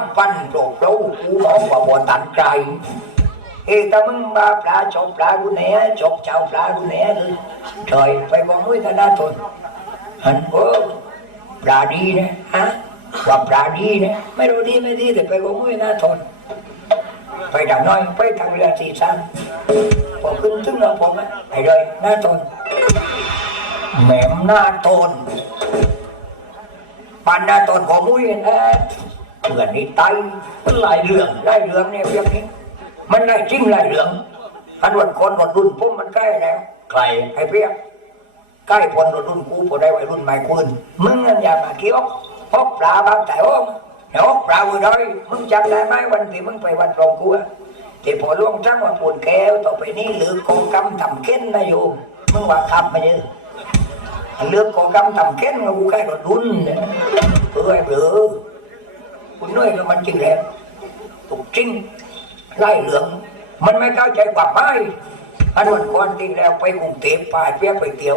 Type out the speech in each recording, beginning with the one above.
ามพันโดดเรากูบอกว่าบ่ตันใจเอ้ถ้ามึงมาปลาจบปลากูแหน่จบเจ้าปลากูแหน่เลยถอยไปบอกมุ้ยธนาทนหันโอ้ปลาดีนะฮะว่าปลาดีนะไม่รู้ดีไม่ดีแต่ไปบอกมุ้ยธนาทนไปดังน้อยไปทางเรือสี่สั้นพอขึ้นถึงเราผมอะไปเลยหน้าตนแหม่มหน้าตนปันหน้าตนของมุ้ยนะ เพื่อนนี่ไตมันหลายเรื่องหลายเรื่องเนี่ยเพียงนี้ มันได้จริงหลายเรื่องอันวันคนวันรุ่นผมมันใกล้แล้วใครไอ้เพียงใกล้พลวันรุ่นกูพอได้วัยรุ่นใหม่คุณมึงนั่นอย่ามาเกี่ยวพกปลาบางแต่โอ้มเดี๋ยวปลาบุดอยมึงจำได้ไหมวันที่มึงไปวัดหลวงกูอะที่พอล่วงจังว่าปูนแก้วต่อไปนี้หรือโกกำทำเค้นนะโยมมึงว่าขับมาเยอะเรื่องโกกำทำเค้นกับกูแค่รถดุนเนี่ยเพื่อให้เบลอ คุณน้อยก็มันจริงแล้วถูกจริงไล่เหลือง มันไม่เข้าใจกว่าไม่อันวันก่อนที่แล้วไปกรุงเทพไปเปียกไปเตี๋ยว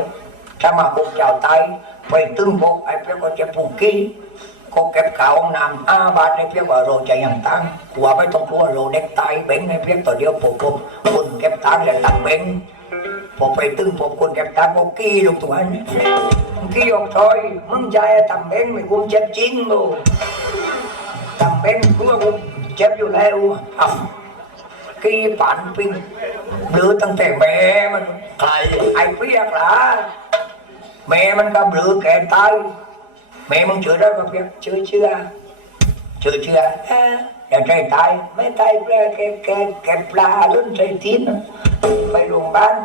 ถ้ามาพวกเจ้าไตไปตึงพวกไอ้เปียกก็จะผูกกี้ก็เก็บข่าวน้ำอาบาทในเพียงว่าโรจะยังตั้งกลัวไม่ต้องกลัวโรเด็กตายเบ่งในเพียงตัวเดียวผมผมคนเก็บตังค์และตังเบ่งผมไปตึงผมคนเก็บตังค์ผมกี้ลงตัวนั้นกี้ยกถอยมึงใจตังเบ่งไม่คุ้มเจ็บจริงโลตัง เป็นเพื่อผมเจ็บอยู่แล้วอ้ากี่ปันปิ้งหรือตั้งแต่แม่มันใครไอ้เปียกล่ะแม่มันก็หรือแก่ตายแม่มึงเชื่อได้ป่เปียกเชื่อเชื่อเชื่อเชื่ออย่าใจตายไม่ตายแปลแกแกแกปลาลุ่นใจทิ้นไปโรงพยาบาล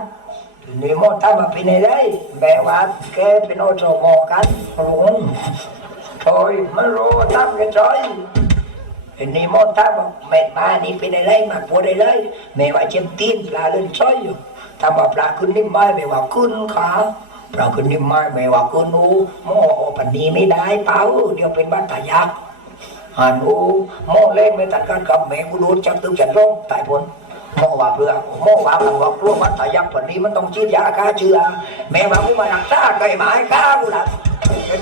นี่มอทำมาเป็นไงได้แม่ว่าแกเป็นโอโซมกันหลงโอยมันรู้ทำกันจอย นิมนต์ท่าบอกแม่มานี่ไปได้เลยมาปวดได้เลยแม่ว่าเจ็มตีนปลาเล่นช้อยอยู่ถ้าว่าปลาขึ้นนิ่มไม่แม่ว่าขึ้นขาปลาขึ้นนิ่มไม่แม่ว่าขึ้นอู้มอปันนี้ไม่ได้เปล่าเดี๋ยวเป็นบ้านตายักษ์หันอู้มอเล่นไม่ตัดการกับแม่กูโดนจับตึงจันร้องตายพ้นมอว่าเพื่อมอว่ามันว่กลัวมันตายักษ์ปันนี้มันต้องฉีดยาฆ่าเชื้อแม่ว่ากูมาหนักษาไก่ไม้ฆ่ากูละ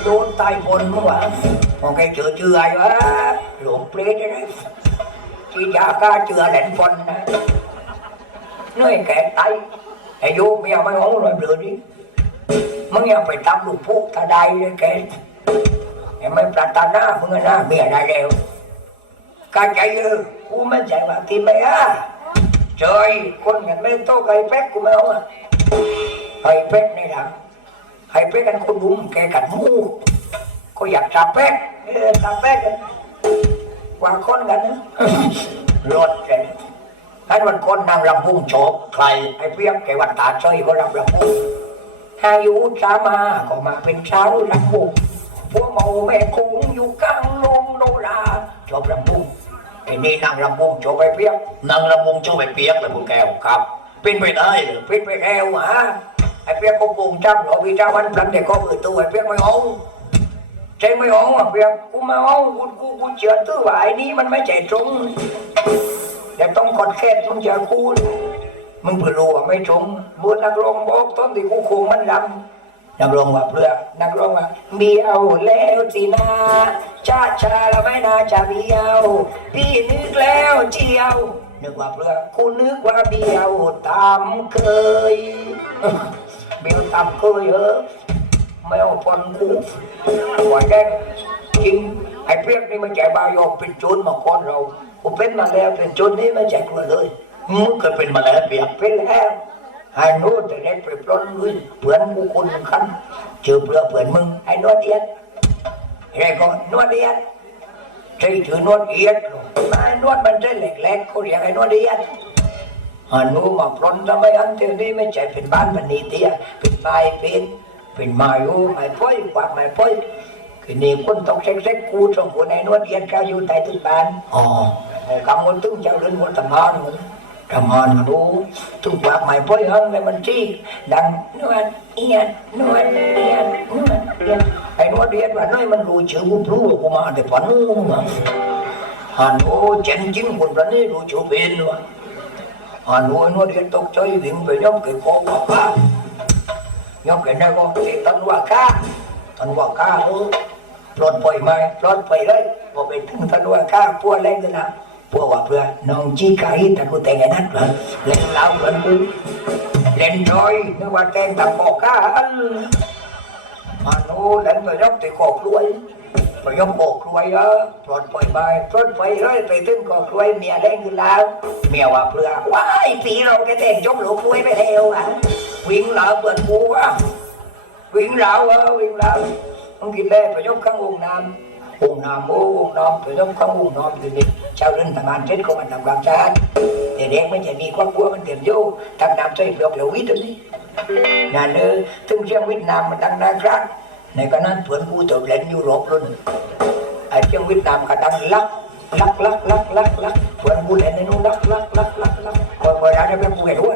โดนตายผลเมั่อวามองแกเจอเชื้อไอ้วะ หลวงเปรตเลยฉีดยาฆ่าเชื้อแหลนฟันนะเน้อยแก่ไตไอ้โยมไม่เอาไม่เอาเลยเบลอดิมึงอย่าไปทำลูกพุกตาใดเลยแกไอ้ไม่ปรารถนามึงนะเมียได้แล้วกาใจเออกูไม่ใจว่ากินไม่อะเจยคนกันไม่โตไก่เป็กกูไม่เอาอะไก่เป็กนี่หลังไก่เป็กกันคนดุมแกกันมูก็อยากจับเป็กเออจับเป็กกัน กว่าคนกันนะรถแกให้วันคนนางรำพุ่งโฉบใครไอ้เพียงแกวันตาเฉยก็รำรำพุ่งอายุสามาก็มาเป็นชาวลำบุงพวกเมาแม่คงอยู่กลางลงโนราจบลำบุงไอ้นี่นางลำบุงจบไปเพียงนางลำวงเจ้าไปเปียกเลยพวกแก้วครับ เป็นไปได้เหรือพิษไปแล้วฮะไอ้เพียงก็ปรุงจับหรอพี่เจ้าวันพลันแต่ก็เปิดตัวไอ้เพียงไม่เอา ใจไม่ออะเพียงกูม่เอากูกูกูเชื่อตื้อว่าไอ้นี้มันไม่ใจตรงเดี๋ยวต้องกดแค่มึงเจอกูมึงเพื่อรู้ว่าไม่ตรงบัวนักร้องบอกต้นที่กูโคงมันดำนักร้องว่าเพื่อนักร้องว่าเบียวแล้วสินาชาชาแล้วไม่น่าจะเบียวพี่นึกแล้วเจียวนึกว่าเพื่อกูนึกว่าเบียวตามเคยเบียวตามเคยเออ ไม่เอาปนกูไหวแดงจริงไอ้เพียกนี่มันแจกบายอมเป็นโจรมาก่อนเราผมเป็นมาแล้วเป็นโจรนี่มันแจกมาเลยมึงเคยเป็นมาแล้วเปียกเป็นแล้วไอ้โน้ตแต่เด็กไปปล้นลุยเพื่อนกูคนคันเจอเพื่อเพื่อนมึงไอ้นวดเอียดไอ้ก็นวดเอียดใช่ถือนวดเอียดไอ้นวดมันใช่เหล็กๆเขาเรียกไอ้นวดเอียดอันนู้มาปล้นทำไมอันเที่ยวนี้ไม่ใช่เป็นบ้านมันนี่เตี้ยเป็นไม้เป็น เป็นไม้โอ้ไม้พ้อยกว่าไม้พ้อยคือนี่คนตกเซ็กๆกูสองคนไอ้นวดเอียดเขาอยู่ใต้ตึกบ้านอ๋อกำมันตึงเจ้าเรื่องคนทำงานมันทำงานมาดูทุกว่าใหม่พ่อยหังในมันที่ดังนวดเอียดนวดเอียดนวดเอียดไอ้นวดเอียดว่าน้อยมันรู้ชื่อกูรู้กูมาแต่ฝันนู้นมั้งฮันโอ้เจนจริงคนนั้นนี่รู้ชื่อเป็นวะฮันโอ้นวดเอียดตกใจวิ่งไปย่อมเกิดโกงว่าข้า ย่อมเกิดได้ก็เตะตันว่าข้าตันว่าข้าเออปลดปล่อยไหมปลดปล่อยเลยพอไปถึงทะลวงข้าพวกเล่นนะพวกว่าเพื่อน้องจีไก่แต่กูแต่งนั่นเหรอเล่นเล้าเหมือนกูเล่นรอยนึกว่าแต่งตะปอกข้าอันมาโน่เล่นไปยกติกอกรวยไปยกกอกรวยเออปลดปล่อยไปปลดปล่อยเลยไปถึงกอกรวยเมียเล่นกันแล้ว เมียว่าเพื่อว้ายปีเราแกแต่งยกหลูกรวยไปแล้วอะ วิ่งเหลาเปิดกูอะวิ่งราวเออวิ่งราต้องกินแร่ไปยกข้างวงน้ำวงน้ำโอ้วงน้ำไปยกข้างวงน้ำทีนี้ชาวเรื่องทำงานเสร็จก็มันทำความสะอาดเด็กๆไม่จะมีครอบครัวมันเต็มโย่ทำน้ำใส่เปลือกเหลววิตรงนี้งานเออถึงเชียงเวียดนามมันดังนะครับในขณะเพื่อนผู้เติบเล่นยุโรปรุ่นไอ้เชียงเวียดนามก็ดังลักลักลักลักลักลักเพื่อนผู้เล่นในนู้นลักลักลักลักลักคอยคอยๆเราณจะเป็นผู้เห็นหัวเลยคอยคอยๆเรา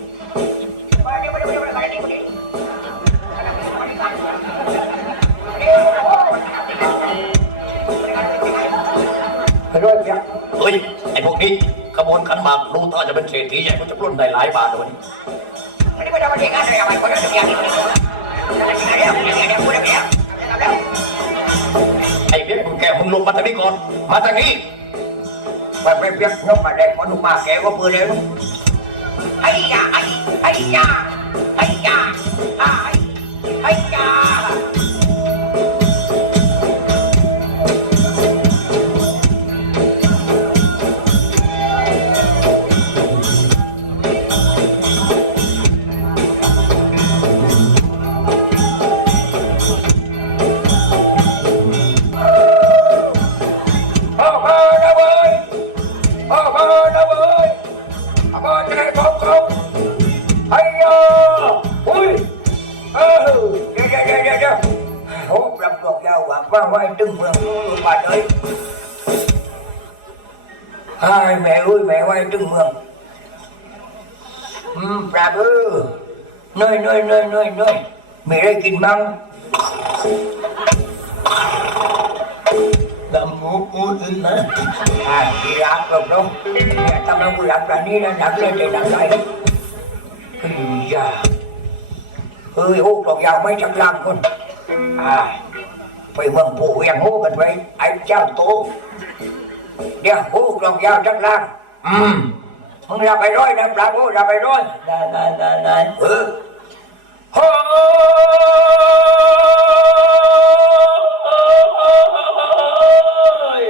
ล้นไก่ลำบากกินไตโยบ้านเราแกโยจะรอนไตเจทำพือกันไปเลยเชียวไปเลยเฮ้ยไอ้พวกนี้ขบวนขันหมากดูท่าจะเป็นเศรษฐีใหญ่ก็จะปล้นได้หลายบาทเลยวันนี้ไอ้เพี้ยคุณแกมึงลงมาทางนี้ก่อน มาทางนี้ไปเปียกยกมาแดงขอนุมาแกก็เปืนเลยไอ้ยาไอ้ไอ้ยาไอ้ยาไอ้ไอ้ยา เออเดี๋ยวเดี๋ยวเดี๋ยวเดี๋ยวโอ้ปรับดอกยาวหวังว่าไว้ตึงเมืองรู้บาดเลยไอ้แม่อุ้ยแม่ไว้ตึง เมืองอืมปรับเออเนยเนยเนยเนยเนยมีอะไรกินมั้งดำหมูกูอื่นนะอ่าดีรักกับน้องแต่ทำไมกูรักแบบนี้นะรักเลยแต่รักใจเฮ้ยยาเฮ้ยโอ้ดอกยาวไม่จักลางคนอ่าไปเมืองปู่ยังโอ้กันไปไอ้เจ้าโตเดี๋ยวโอ้ดอกยาวจักลางอืมมึงรับไปร้อยนะปลาโอ้รับไปร้อยได้ได้ได้ได้เออโอ้ย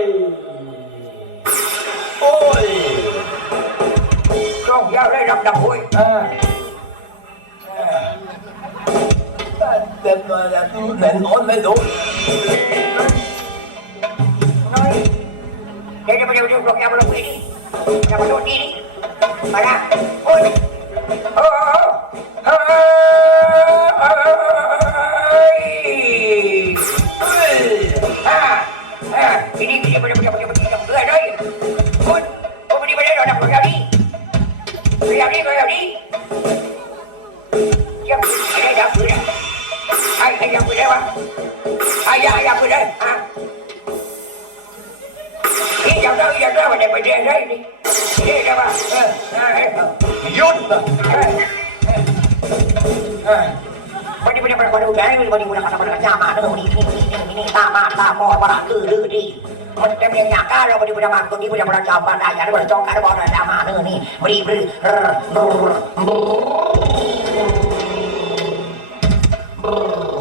โอ้ยดอกยาวได้รับดับห้วยอ่า เต็มเลยเล่นโอนไม่ดูน้อยเดี๋ยวเดี๋ยวเดี๋ยวเดี๋ยวดอกยามาลงนี่อย่ามาโดนนี่นี่ไปนะโอ้ย วะอายาอยาไปได้ฮะนี่อยากได้อยากได้ไปได้ไปเรียนได้นี่นี่ได้ปะเออหยุดวันนี้วันนี้วันนี้วันนี้วันนี้วันนี้วันนี้วันนี้วันนี้วันนี้วันนี้วันนี้วันนี้วันนี้วันนี้วันนี้วันนี้วันี่มีวนี้วันนี้วันนี้วันนี้วันนี้วันนี้วันนี้วันนี้วันนี้วันนี้วันนี้วันนี้วันนี้วันนี้วันนี้วันปันนี้วันนี้วันนี้วันนี้วันนี้นนี้นนี้วันนี้วันนี้วั